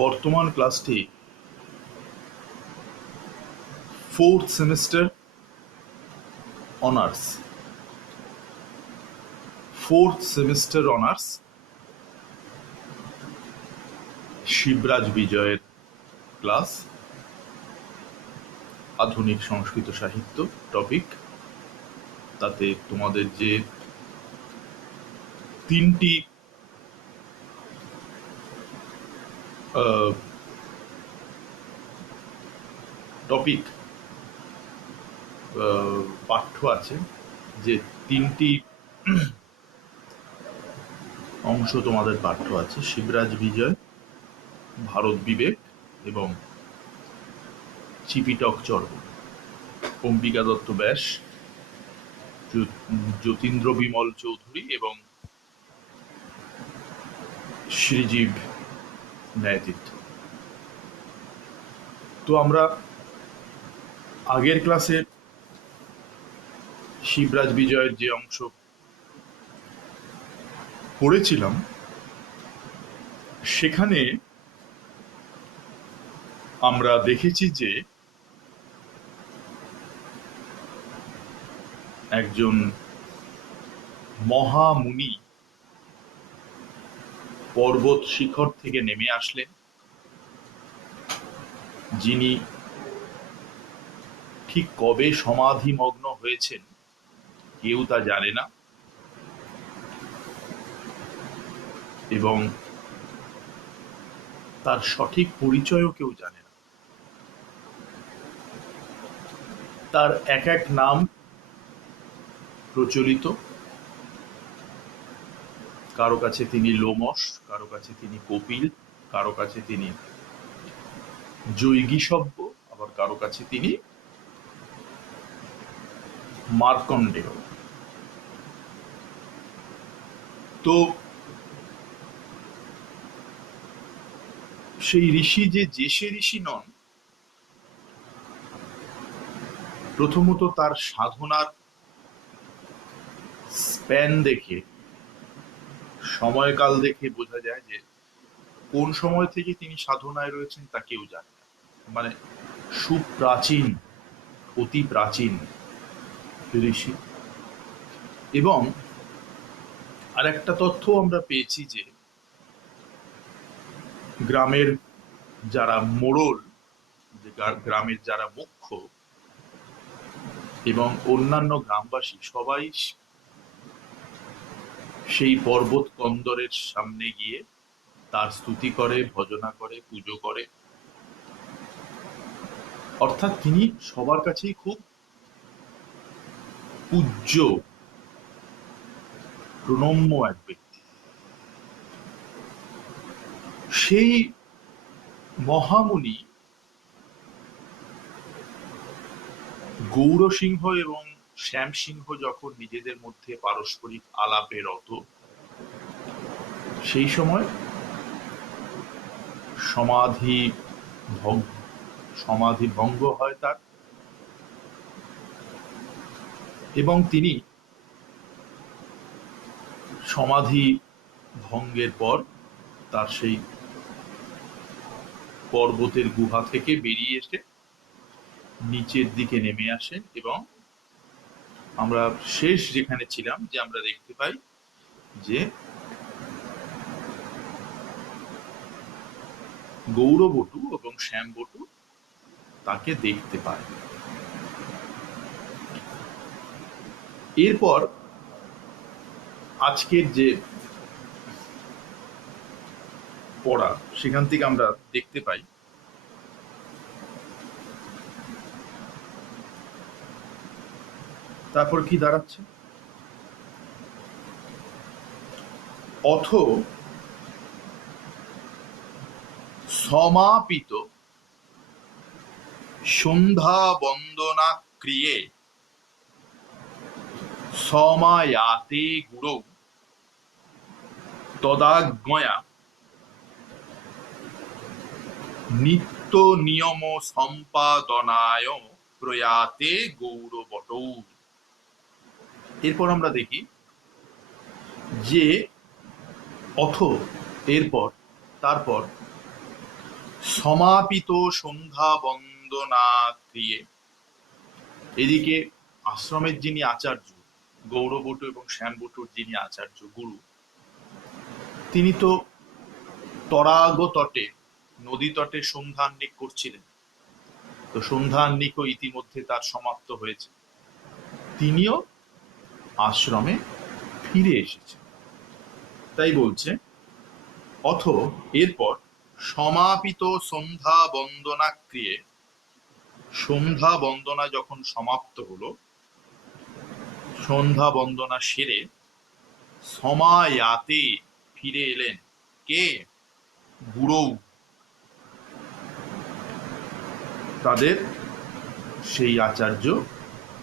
বর্তমান ক্লাসটি fourth semester honours Shivraj বিজয়ের ক্লাস। আধুনিক সংস্কৃত সাহিত্য টপিক। তাতে তোমাদের যে তিনটি টপিক পাঠ্য আছে, যে তিনটি অংশ তোমাদের পাঠ্য আছে: শিবরাজ বিজয়, ভারত বিবেক এবং চিপিটক চর্ব। অম্বিকা দত্ত ব্যাস, যতীন্দ্র বিমল চৌধুরী এবং শ্রীজীব ন্যায়তীর্থ। তো আমরা আগের ক্লাসে শিবরাজ বিজয়ের যে অংশ পড়েছিলাম, সেখানে আমরা দেখেছি যে একজন মহামুনি পর্বত শিখর থেকে নেমে আসলেন, যিনি ঠিক কবে সমাধিমগ্ন হয়েছেন কেউ তা জানে না, এবং তার সঠিক পরিচয়ও কেউ জানে না। তার এক এক নাম প্রচলিত। কারো কাছে তিনি লোমশ, কারো কাছে তিনি কপিল, কারো কাছে তিনি জৈগীসব্য, আবার কারো কাছে তিনি মার্কণ্ডেয়। তো সেই ঋষি যে সে ঋষি নন, প্রথমত তার সাধনার স্প্যান দেখে, সময়কাল দেখে বোঝা যায় যে কোন সময় থেকে তিনি সাধনায় রয়েছেন তা কেউ জানে না। মানে সুপ্রাচীন, অতি প্রাচীন ঋষি। এবং আর একটা তথ্য আমরা পেয়েছি যে গ্রামের যারা মোড়ল, গ্রামের যারা মুখ্য এবং অন্যান্য গ্রামবাসী সবাই সেই পর্বত কন্দরের সামনে গিয়ে তার স্তুতি করে, ভজনা করে, পুজো করে। অর্থাৎ তিনি সবার কাছেই খুব পূজ্য, প্রণম্য এক ব্যক্তি। সেই মহামুনি গৌরসিংহ এবং শ্যামসিংহ যখন নিজেদের মধ্যে পারস্পরিক আলাপে রত, সেই সময় সমাধি ভঙ্গ হয় তার, এবং তিনি সমাধি ভঙ্গের পর তার সেই পর্বতের গুহা থেকে বেরিয়ে এসে নিচের দিকে নেমে আসেন। এবং আমরা শেষ যেখানে ছিলাম, যে আমরা দেখতে পাই যে গৌরবটু এবং শ্যামবটু তাকে দেখতে পায়। এরপর আজকের যে পড়া, সেখান থেকে আমরা দেখতে পাই তারপর কি দাঁড়াচ্ছে: অথ সমাপিত সন্ধ্যা বন্দনা ক্রিয়ে সমায়াতে গুরু তদাজ্ঞয়া নিত্য নিয়ম সম্পাদনায় প্রয়াতে গৌরবটৌ। এরপর আমরা দেখি যে অথ, এরপর, তারপর সমাপিত সন্ধ্যা বন্দনা ক্রিয়ে। এদিকে আশ্রমের যিনি আচার্য, গৌরবটু এবং শ্যামবটুর যিনি আচার্য গুরু, তিনি তো তরাগ তটে, নদী তটে সন্ধ্যাহ্নিক করছিলেন। তো সন্ধ্যাহ্নিকও ইতিমধ্যে তার সমাপ্ত হয়েছে, তিনিও আশ্রমে ফিরে এসেছেন। তাই বলছে অথ এরপর সমাপিত সন্ধ্যা বন্দনা ক্রিয়ে, সন্ধ্যা বন্দনা যখন সমাপ্ত হলো, সন্ধ্যা বন্দনা সেরে সমায়াতে ফিরে এলেন কে? গুরু। তাদের সেই আচার্য,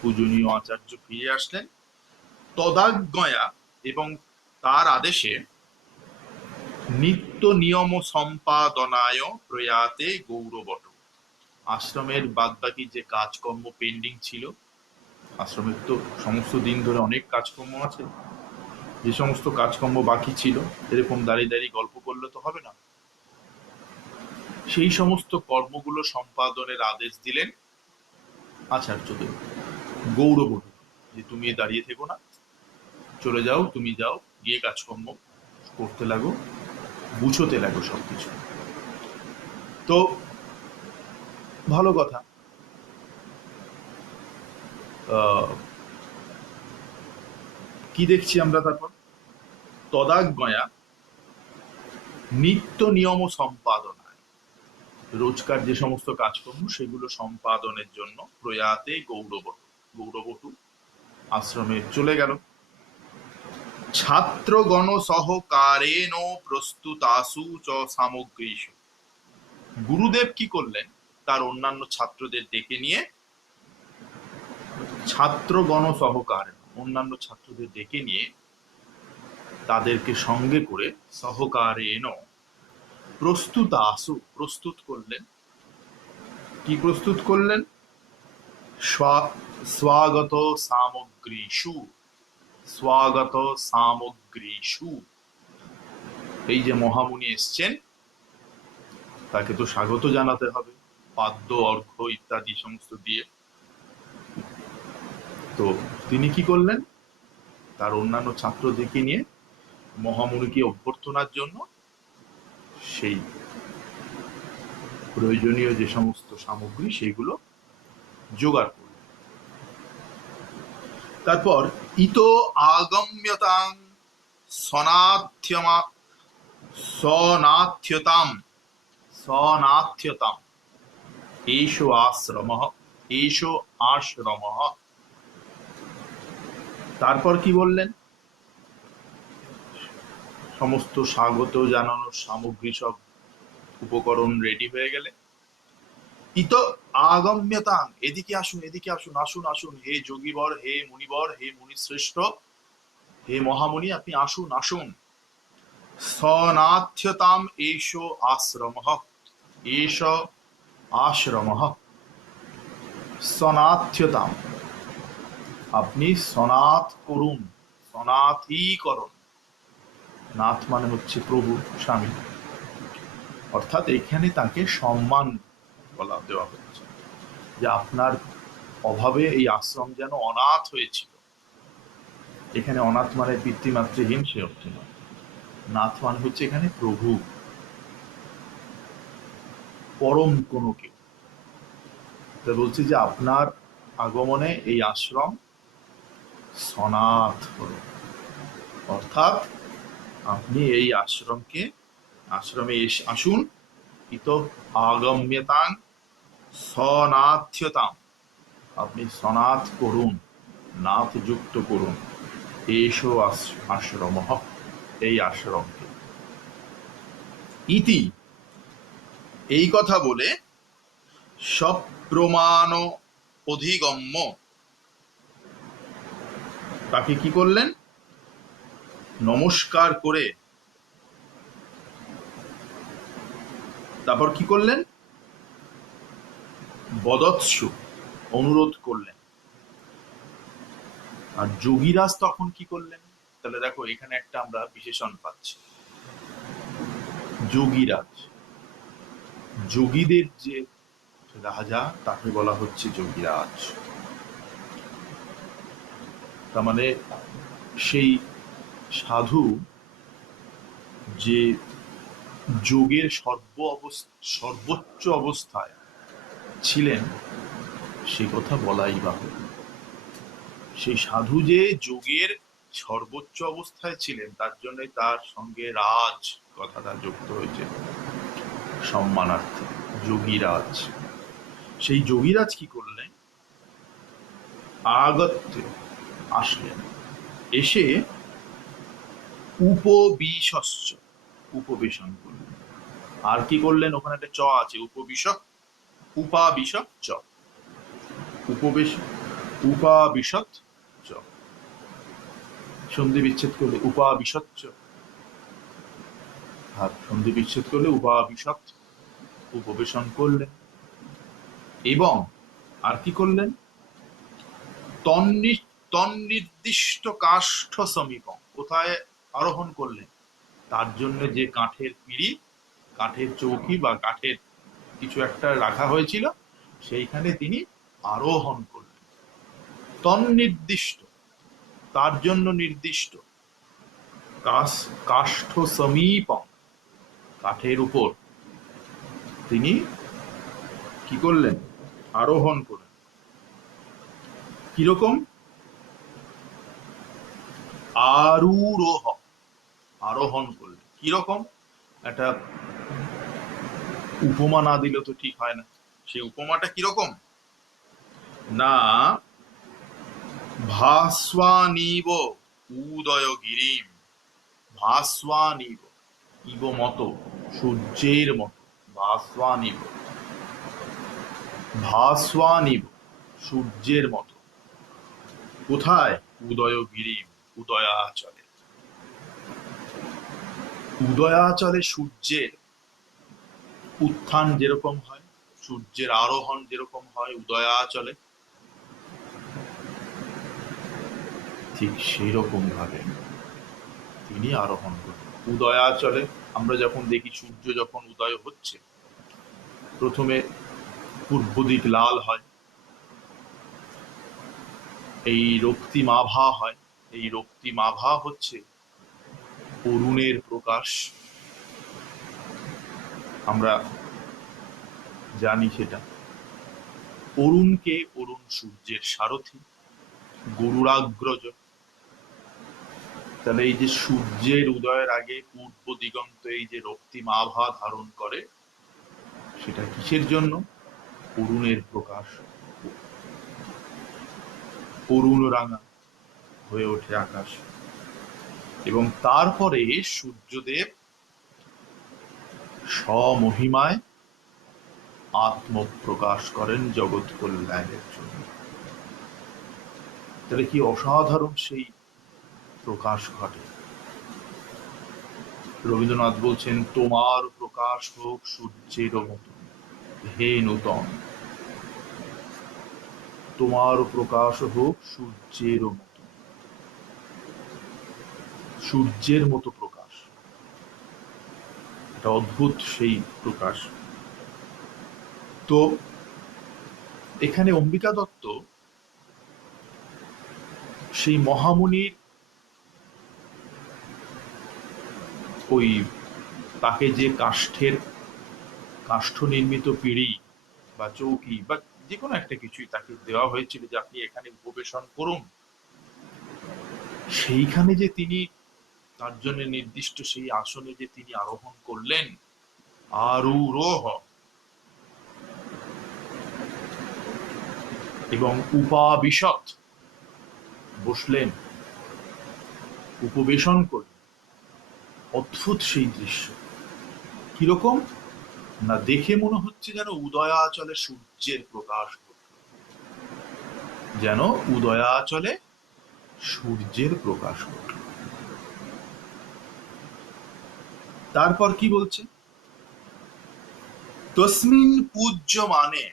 পূজনীয় আচার্য ফিরে আসলেন। তদাজ্ঞয়া এবং তার আদেশে নিত্য নিয়ম সম্পাদনায় প্রয়াতে গৌরবট। আশ্রমের বাদবাকি যে কাজকর্ম পেন্ডিং ছিল, আশ্রমের তো সমস্ত দিন ধরে অনেক কাজকর্ম আছে, যে সমস্ত কাজকর্ম বাকি ছিল, এরকম দাঁড়িয়ে দাঁড়িয়ে গল্প করলে তো হবে না, সেই সমস্ত কর্মগুলো সম্পাদনের আদেশ দিলেন আচার্যদেব। গৌরবটু, যে তুমি দাঁড়িয়ে থেকো না, চলে যাও, তুমি যাও, গিয়ে কাজকর্ম করতে লাগো, বুঝতে লাগো সবকিছু। তো ভালো কথা। কি দেখছি আমরা তারপর? তদাজ্ঞয়া নিত্য নিয়ম সম্পাদনায়, রোজকার যে সমস্ত কাজকর্ম সেগুলো সম্পাদনের জন্য প্রয়াতে গৌরবটু, গৌরবটু আশ্রমে চলে গেল। ছাত্রগণ সহকারেণ প্রস্তুতাসু চ সামগ্রীষু। গুরুদেব কি করলেন? তার অন্যান্য ছাত্রদের ডেকে নিয়ে, ছাত্রগণ সহকারে, অন্যান্য ছাত্রদের ডেকে নিয়ে তাদেরকে সঙ্গে করে সহকারেণ প্রস্তুতাসু, প্রস্তুত করলেন। কি প্রস্তুত করলেন? স্বাগত সামগ্রীষু, স্বাগত সামগ্রীষু। এই যে মহামুনি এসছেন, তাকে তো স্বাগত জানাতে হবে, পাদ্য অর্ঘ্য ইত্যাদি সমস্ত দিয়ে। তো তিনি কি করলেন? তার অন্যান্য ছাত্রদেরকে নিয়ে মহামুনিকে অভ্যর্থনার জন্য সেই প্রয়োজনীয় যে সমস্ত সামগ্রী সেগুলো জোগাড় করলেন। তারপর ইত আগম্যতাং সনাথ্যমা সনাথ্যতাম, সনাথ্যতাম এষো আশ্রমঃ, এষো আশ্রমঃ। তারপর কি বললেন? সমস্ত স্বাগত জানানোর সামগ্রী, সব উপকরণ রেডি হয়ে গেলে ইত আগম্যতাং, এদিকে আসুন, এদিকে আসুন, আসুন আসুন, হে যোগীবর, হে মুনিবর, হে মুনিশ্রেষ্ঠ, হে মহামুনি, আপনি আসুন আসুন। সনাথ্যতাম এষো আশ্রমঃ, এষ আশ্রমঃ। সনাথ্যতাম, আপনি সনাথ করুন, সনাথীকরণ। নাথ মানে হচ্ছে প্রভু, স্বামী, অর্থাৎ এখানে তাকে সম্মান বলা দেওয়া হচ্ছে, যে আপনার অভাবে এই আশ্রম যেন অনাথ হয়েছিল। এখানে অনাথ মানে পিতৃমাতৃহীন, সে অর্থে নয়। নাথ মানে হচ্ছে এখানে প্রভু, পরম কোনো কেউ। তা বলছি যে আপনার আগমনে এই আশ্রম সনাথ হল, অর্থাৎ আপনি এই আশ্রমকে, আশ্রমে আসুন। ইত আগম্যতাং সনাথ্যতাম, আপনি সনাথ করুন, নাথ যুক্ত করুন। এসো আশ্রমঃ, এই আশ্রমকে। ইতি, এই কথা বলে সব প্রমাণ অধিগম্য, তাকে কি করলেন? নমস্কার করে, তারপর কি করলেন? বদৎসু, অনুরোধ করলেন। আর যোগীরাজ তখন কি করলেন? তাহলে দেখো এখানে একটা আমরা বিশেষণ পাচ্ছি, যোগীরাজ। যোগীদের যে রাজা তাকে বলা হচ্ছে যোগীরাজ। তার মানে সেই সাধু যে যোগের সর্বোচ্চ অবস্থায় ছিলেন সে কথা বলাই বাহুল্য। সেই সাধু যে যোগের সর্বোচ্চ অবস্থায় ছিলেন তার জন্য তার সঙ্গে রাজ কথাটা যুক্ত হয়েছে সম্মানার্থে, যোগীরাজ। সেই যোগীরাজ কি করলেন, আগত্যে আসলেন, এসে উপবিশস্য উপবেশন করলেন। আর কি করলেন, ওখানে একটা চ আছে, উপবিশক উপাবিশক চ, উপবেশ উপাবিশত চ, সন্ধি বিচ্ছেদ করলে উপাবিশত চ, আর সন্ধি বিচ্ছেদ করলে উপাবিশত, উপবেশন করলেন। এবং আর কি করলেন, তন্নির্দিষ্ট কাষ্ঠ সমীপম, কোথায় আরোহণ করলেন, তার জন্য যে কাঠের পিঁড়ি, কাঠের চৌকি বা কাঠের কিছু একটা রাখা হয়েছিল সেইখানে তিনি আরোহণ করলেন। তন্নির্দিষ্ট, তার জন্য নির্দিষ্ট, কাষ্ঠ সমীপম, কাঠের উপর তিনি কি করলেন, আরোহণ করলেন। কিরকম, আরূঢ়, আরোহণ করলেন। কিরকম, একটা উপমা না দিলে তো ঠিক হয় না। সেই উপমাটা কিরকম না, ভাস্বানিব উদয়গিরিম, ভাস্বানিব, ইব মত, সূর্যের মতো, ভাস্বানিব, ভাস্বানিব, সূর্যের মতো। কোথায়, উদয়গিরিম, উদয়াচলে। উদয়াচলে সূর্যের উত্থান যেরকম হয়, সূর্যের আরোহণ যেরকম হয় উদয়াচলে, ঠিক সেই রকম ভাবে তিনি আরোহণ করেন উদয়াচলে। আমরা যখন দেখি সূর্য যখন উদয় হচ্ছে, প্রথমে পূর্ব দিক লাল হয়, এই রক্তিমাভা হয়। এই রক্তিমাভা হচ্ছে অরুণের প্রকাশ, আমরা জানি সেটা। অরুণকে, অরুণ সূর্যের সারথি, গরুড়াগ্রজ। তাহলে এই যে সূর্যের উদয়ের আগে পূর্ব দিগন্ত এই যে রক্তিমাভা ধারণ করে, সেটা কিসের জন্য, অরুণের প্রকাশ। অরুণ রাঙা হয়ে ওঠে আকাশ, এবং তারপরে সূর্যদেব স্বমহিমায় আত্মপ্রকাশ করেন জগৎ কল্যাণের জন্য। তাহলে কি অসাধারণ সেই প্রকাশ ঘটে। রবীন্দ্রনাথ বলছেন, তোমার প্রকাশ হোক সূর্যের মতো হে নূতন, তোমার প্রকাশ হোক সূর্যের মতো, সূর্যের মতো প্রকাশ। এটা অদ্ভুত সেই প্রকাশ। তো এখানে অম্বিকা দত্ত সেই মহামুনির ওই, তাকে যে কাষ্ঠ নির্মিত পিঁড়ি বা চৌকি বা যে কোনো একটা কিছুই তাকে দেওয়া হয়েছিল যে আপনি এখানে উপবেশন করুন, সেইখানে যে তিনি তার জন্য নির্দিষ্ট সেই আসনে যে তিনি আরোহণ করলেন, আরূঢ়, এবং উপাবিশত, বসলেন, উপবেশন করলেন। অদ্ভুত সেই দৃশ্য। কিরকম না, দেখে মনে হচ্ছে যেন উদয়াচলে সূর্যের প্রকাশ ঘটল, যেন উদয়াচলে সূর্যের প্রকাশ ঘটল। তারপর কি বলছে, তসমিন পূজ্য মানে,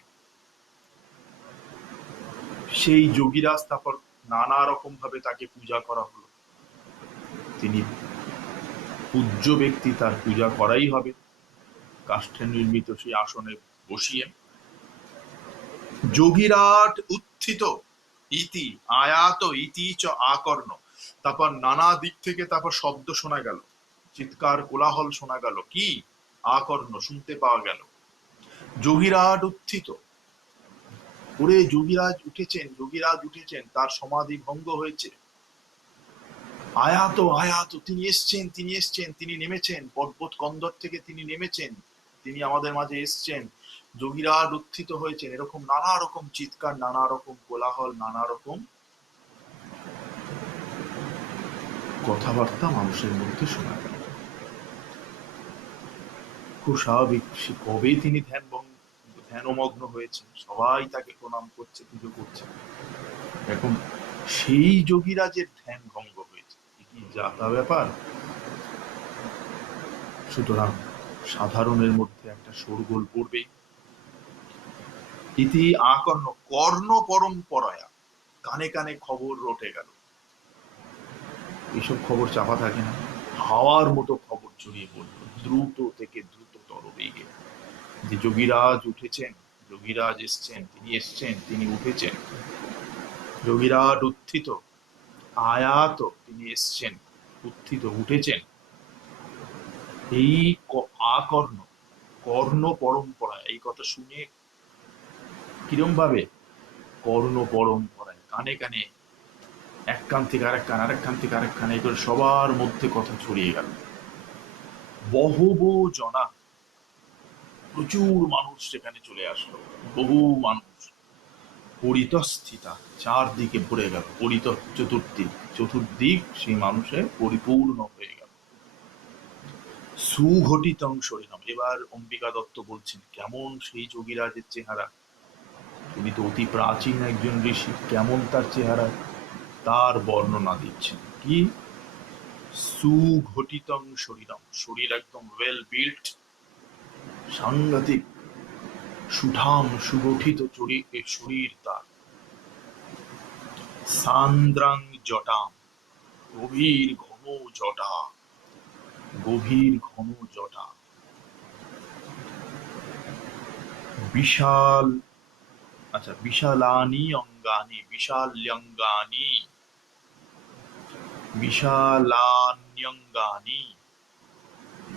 সেই যোগীরাজ তারপর নানা রকম ভাবে তাকে পূজা করা হলো। তিনি পূজ্য ব্যক্তি, তার পূজা করাই হবে। কাষ্ঠে নির্মিত সেই আসনে বসিয়ে যোগীরাট উত্থিত ইতি আয়াত ইতি চ আকর্ণ। তারপর নানা দিক থেকে তারপর শব্দ শোনা গেল, চিৎকার কোলাহল শোনা গেল, কি আকর্ণ শুনতে পাওয়া গেল। যোগীরাট উত্থিত, ওরে যোগীরাজ উঠেছেন, যোগীরাজ উঠেছেন, তার সমাধি ভঙ্গ হয়েছে। আয়াত আয়াত, তিনি এসছেন, তিনি এসছেন, তিনি নেমেছেন পর্বত কন্দর থেকে, তিনি নেমেছেন, তিনি আমাদের মাঝে এসছেন, যোগীরাজ উত্থিত হয়েছেন। এরকম নানা রকম চিৎকার, নানা রকম কোলাহল, নানা রকম কথাবার্তা মানুষের মধ্যে শোনা গেল। খুব স্বাভাবিক, সে কবে তিনি ধ্যানমগ্ন হয়েছেন, সবাই তাকে প্রণাম করছে, পুজো করছে। এখন সেই যোগীরাজের ধ্যান ভঙ্গ হয়েছে, কি যাতা ব্যাপার। সুতরাং সাধারণের মধ্যে একটা শোরগোল পড়বেই। ইতি আকর্ণ, কর্ণ পরম্পরায়া, কানে কানে খবর রটে গেল। এসব খবর চাপা থাকে না, হাওয়ার মতো খবর ছড়িয়ে পড়ল দ্রুত থেকে দ্রুততর বেগে, যে যোগীরাজ উঠেছেন, যোগীরাজ এসছেন, তিনি এসছেন, তিনি উঠেছেন। যোগীরাজ উত্থিত আয়াত, তিনি এসছেন, উত্থিত উঠেছেন। এই আকর্ণ, কর্ণ পরম্পরা, এই কথা শুনে কিরম ভাবে, কর্ণ পরম্পরায়, কানে কানে, এক কান থেকে আরেক কান, আরেক কান থেকে আরেক কান, এগুলো সবার মধ্যে কথা ছড়িয়ে গেল। বহব জনা, প্রচুর মানুষ সেখানে চলে আসলো, বহু মানুষ। পরিতস্থিতা, চারদিকে ভরে গেল, চতুর্দিক সেই মানুষে পরিপূর্ণ হয়ে গেল। সুঘটিতং শরীরম, এবার অম্বিকা দত্ত বলছেন কেমন সেই যোগীরাজের চেহারা। তিনি তো অতি প্রাচীন একজন ঋষি, কেমন তার চেহারা, তার বর্ণনা দিচ্ছেন। কি সুঘটিতং শরীরম, শরীর একদম ওয়েল বিল্ট, সাংঘাতিক সুঠাম সুগঠিত শরীর তার। সান্দ্রাং জটাম, গভীর ঘন জটা, গভীর ঘন জটা। বিশাল, আচ্ছা, বিশালানি অঙ্গানি, বিশাল্যঙ্গানি, বিশালান্যঙ্গানি,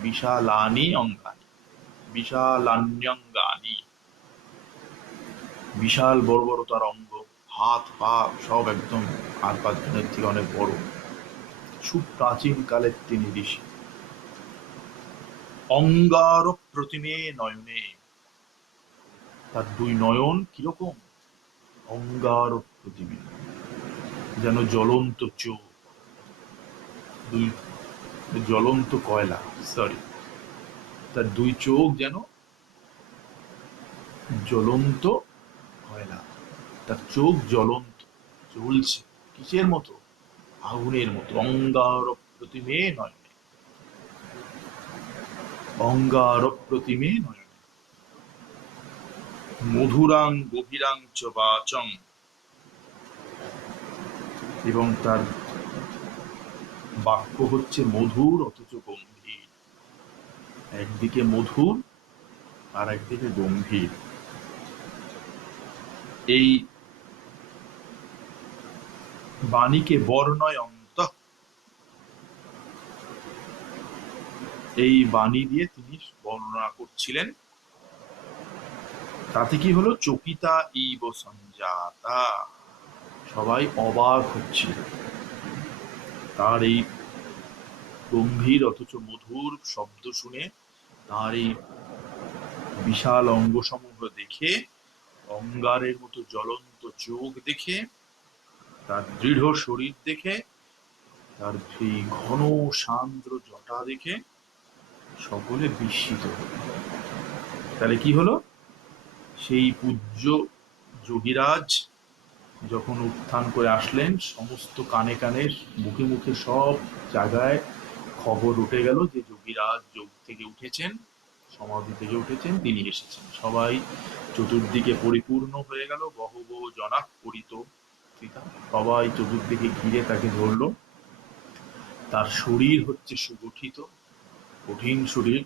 বিশালানি অঙ্গানি, বিশালান্যঙ্গানি, বিশাল বড় বড় তার অঙ্গ, হাত পা সব একদম আর পাঁচজনের থেকে অনেক বড়। সুপ্রাচীন কালের তিনি ঋষি। অঙ্গার প্রতিমে নয়নে, তার দুই নয়ন কিরকম, অঙ্গার প্রতিমে, যেন জ্বলন্ত চোখ, দুই জ্বলন্ত কয়লা, সরি, তার দুই চোখ যেন জ্বলন্ত কয়লা, তার চোখ জ্বলন্ত, জ্বলছে কিসের মতো, আগুনের মতো। অঙ্গার প্রতিমে নয়নে, অঙ্গার প্রতিমে নয়নে। মধুরাং গভীরাং চ বাচং, এবং তার বাক্য হচ্ছে মধুর অথচ গম্ভীর, একদিকে মধুর আর একদিকে গম্ভীর। এই বাণীকে বর্ণয় অন্ত, এই বাণী দিয়ে তিনি বর্ণনা করছিলেন। তাতে কি হলো, চকিতা ইব সঞ্জাতা, সবাই অবাক হচ্ছিল তার এই গম্ভীর অথচ মধুর শব্দ শুনে, তার এই বিশাল অঙ্গসমূহ দেখে, অঙ্গারের মতো জ্বলন্ত চোখ দেখে, তার দৃঢ় শরীর দেখে, তার সেই ঘন সান্দ্র জটা দেখে সকলে বিস্মিত হল। তাহলে কি হলো, সেই পূজ্য যোগীরাজ যখন উত্থান করে আসলেন, সমস্ত কানে কানে, মুখে মুখে সব জায়গায় খবর উঠে গেল যে যোগীরাজ যোগ থেকে উঠেছেন, সমাধি থেকে উঠেছেন, তিনি এসেছেন। সবাই চতুর্দিকে পরিপূর্ণ হয়ে গেল, বহব জনা পরিত, সবাই চতুর্দিকে ঘিরে তাকে ধরল। তার শরীর হচ্ছে সুগঠিত, কঠিন শরীর,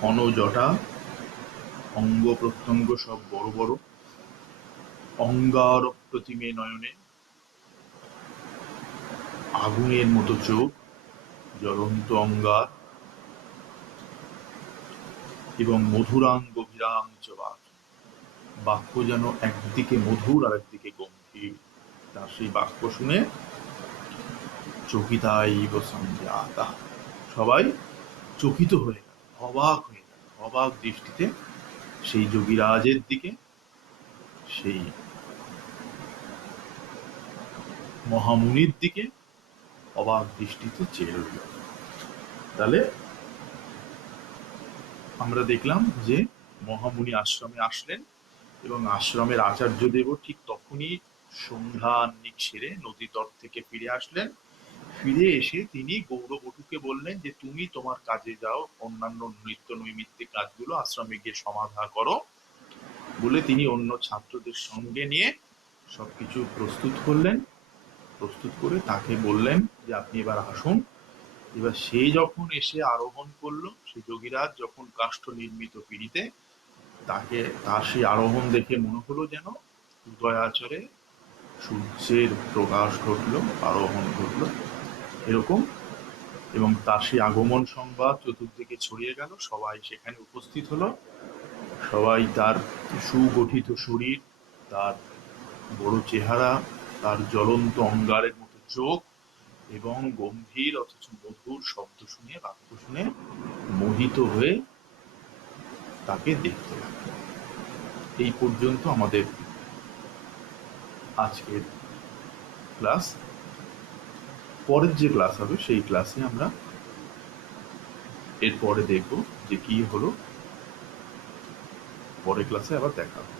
ঘন জটা, অঙ্গ প্রত্যঙ্গ সব বড় বড়, অঙ্গার প্রতিমে নয়নে, আগুনের মতো চোখ, জ্বলন্ত অঙ্গার, এবং মধুরাং গভীরাং চ বাক। বাক্য যেন একদিকে মধুর আর একদিকে গম্ভীর। তার সেই বাক্য শুনে চকিতাইব সঞ্জাতা, সবাই চকিত হয়ে গেল, অবাক হয়ে গেল, অবাক দৃষ্টিতে সেই যোগীরাজের দিকে, সেই মহামুনির দিকে অবাক দৃষ্টিতে চেয়ে রইল। তাহলে আমরা দেখলাম যে মহামুনি আশ্রমে আসলেন এবং আশ্রমের আচার্যদেবও ঠিক তখনই সন্ধ্যান্নিক সেরে নদী তট থেকে ফিরে আসলেন। ফিরে এসে তিনি গৌরবটুকে বললেন যে তুমি তোমার কাজে যাও, অন্যান্য নিত্য নৈমিত্তিক কাজগুলো আশ্রমে গিয়ে সমাধা করো বলে তিনি অন্য ছাত্রদের সঙ্গে নিয়ে সবকিছু প্রস্তুত করলেন। প্রস্তুত করে তাকে বললেন যে আপনি এবার আসুন। এবার সে যখন এসে আরোহণ করলো, সে যোগীরাজ যখন কাষ্ঠ নির্মিত পিঁড়িতে, তাকে তার সেই আরোহণ দেখে মনে হলো যেন উদয়াচরে সূর্যের প্রকাশ ঘটলো, আরোহণ ঘটলো এরকম। এবং তার সেই আগমন সংবাদ চতুর্দিকে ছড়িয়ে গেল, সবাই সেখানে উপস্থিত হলো। সবাই তার সুগঠিত শরীর, তার বড় চেহারা, তার জ্বলন্ত অঙ্গারের মতো চোখ এবং গম্ভীর অথচ মধুর শব্দ শুনে, বাক্য শুনে মোহিত হয়ে তাকে দেখতে লাগলো। এই পর্যন্ত আমাদের আজকের ক্লাস। পরের যে ক্লাস হবে সেই ক্লাসে আমরা এরপরে দেখব যে কি হলো। পরের ক্লাসে আবার দেখা হবে।